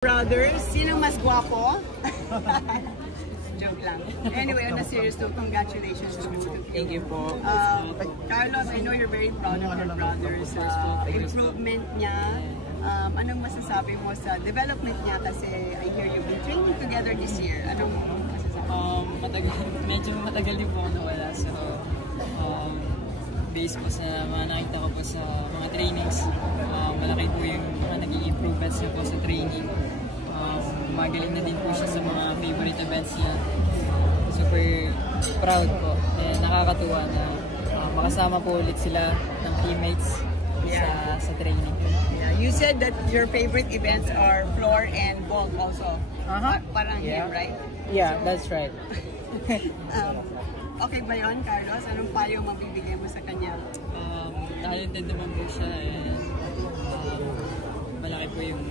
Brothers, sino mas guwapo? Joke lang. Anyway, on a serious note, congratulations to you. Thank you po. Carlos, I know you're very proud of your brothers. Improvement niya. Anong masasabi mo sa development niya? Kasi I hear you've been training together this year. Anong masasabi? Medyo matagal din po ako nawala. So, based po sa mga nakita ko po sa mga trainings, malaki po yung mga naging improvements niya po sa training. Magaling na din po siya sa mga favorite events niya. Super proud po. And nakakatuwa na makasama po ulit sila ng teammates sa training. Yeah. You said that your favorite events are floor and ball also. Parang him, right? Yeah, that's right. Okay ba yun, Carlos? Anong payo mabibigay mo sa kanya? Talented naman po siya and malaki po yung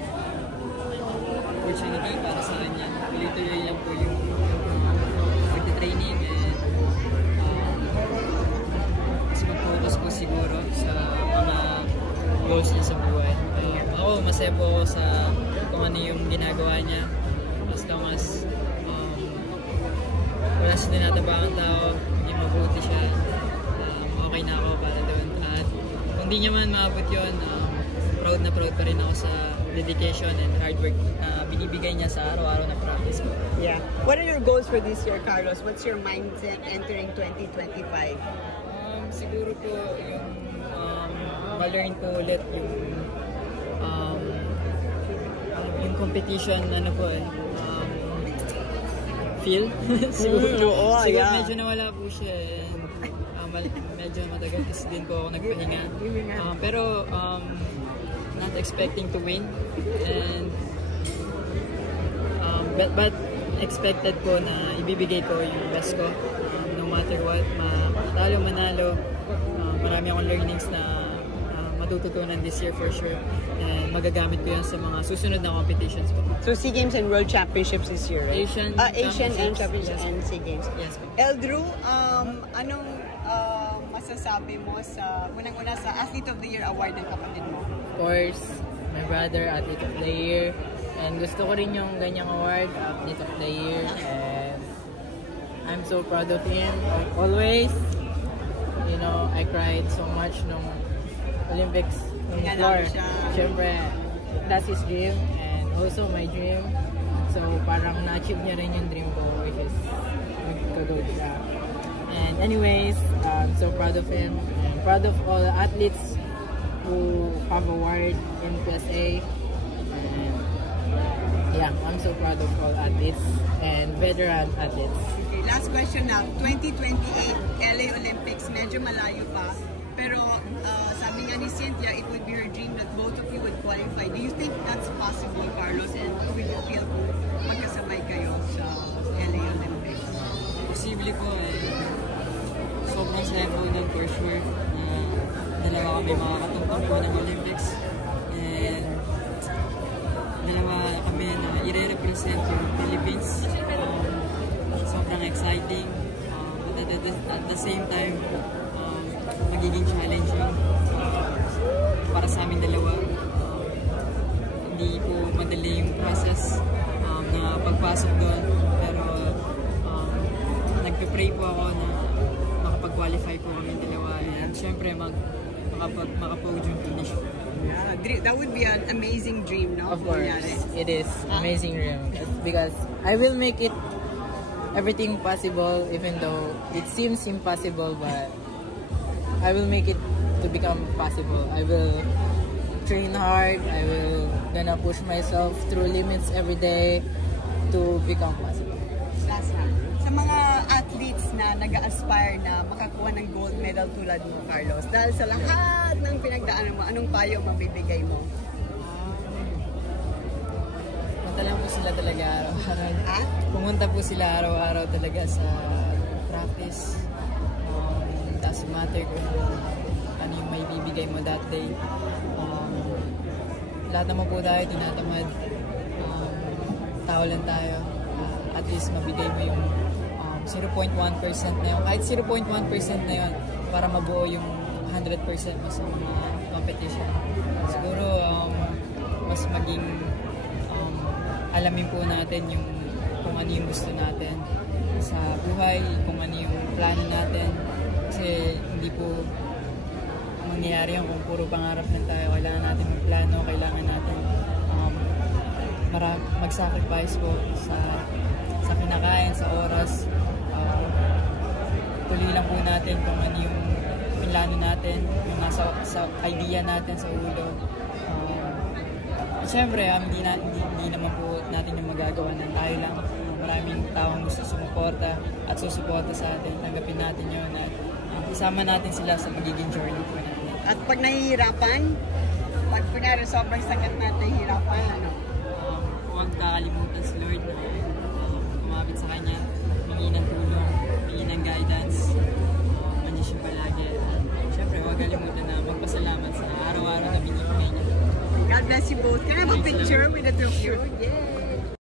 opportunity para sa kanya. Tuloy-tuloy lang po yung pagtitraining and mas mag-focus po siguro sa mga goals niya sa buhay. Ako, masaya po ako sa kung ano yung ginagawa niya. As long as wala siya tinatabangan tao, hindi mabuti siya, okay na ako para doon. At kung di niya man maabot yun, proud na proud pa rin ako sa dedication and hard work na binibigay niya sa araw-araw na practice ko. Yeah. What are your goals for this year, Carlos? What's your mindset entering 2025? Siguro po yung ma-learn po ulit yung competition, ano po feel. siguro medyo nawala po siya and medyo matagal kasi din po ako nagpahinga. Pero not expecting to win and but expected ko na ibibigay ko yung best ko no matter what, matalo manalo. Marami akong learnings na matututunan this year for sure and magagamit ko yan sa mga susunod na competitions po. So SEA Games and World Championships this year, right? Asian and Championships yes. and SEA Games. Yes. Eldrew, anong masasabi mo sa unang-una sa Athlete of the Year award ng kapatid mo? Of course, my brother, Athlete of the Year. And gusto ko rin yung ganyang award, Athlete of the Year. And I'm so proud of him. Always, you know, I cried so much nung Olympics, nung floor. Siyempre, that's his dream and also my dream. So parang na-achieve niya rin yung dream ko, which is magkagod siya. And anyways, I'm so proud of him. I'm proud of all the athletes who have award in PSA. And yeah, I'm so proud of all athletes and veteran athletes. Okay, last question now. 2028 LA Olympics, medyo malayo pa. Pero sabi nga ni Cynthia, it would be her dream that both of you would qualify. Do you think that's possible, Carlos? And will you feel magkasabay kayo sa LA Olympics? Posible po sobrang saya po nun for sure. Dalawa kami makakatungkol po ng Olympics. And dalawa kami na i-represent yung Philippines. Sobrang exciting. But at the same time, magiging challenging para sa amin dalawa. Hindi po madali yung process na pagpasok doon. Pero nagpe-pray po ako na makapag-qualify po kami dalawa. And syempre makapodium finish. Yeah, that would be an amazing dream, no? Of course, it is amazing dream because I will make it everything possible, even though it seems impossible, but I will make it to become possible. I will train hard. I will gonna push myself through limits every day to become possible. Last one. Sa mga athletes na nag-aspire na makakuha ng gold medal tulad mo, Carlos, dahil sa lahat ng pinagdaanan mo, anong payo mabibigay mo? Punta lang po sila talaga araw-araw. Pumunta po sila araw-araw talaga sa practice. Doesn't matter kung ano yung may bibigay mo that day. Lahat naman po tayo tinatamad. Tao lang tayo. At least mabigay mo yung 0.1% na yun. Kahit 0.1% na yun para mabuo yung 100% mo sa mga competition. Siguro mas maging alamin po natin yung kung ano yung gusto natin sa buhay, kung ano yung plano natin. Kasi hindi po mangyayari yan kung puro pangarap lang tayo. Kailangan natin magplano, kailangan natin mag-sacrifice po sa kinakain, sa oras. Tuloy lang po natin kung ano yung plano natin, yung nasa sa idea natin sa ulo. Siyempre, hindi naman po natin yung magagawa ng tayo lang. Maraming taong gusto sumuporta at susuporta sa atin. Tanggapin natin yun at isama natin sila sa magiging journey po natin. At pag nahihirapan, pag kunyari sobrang sakit na nahihirapan, ano? Huwag kakalimutan si Lord na kumapit sa Kanya, hingi ng tulong, hingi ng guidance, mandiyan siya palagi. At syempre, huwag kalimutan na magpasalamat sa araw-araw na binibigay niya. God bless you both. Can I have a picture with the two of you? Yeah.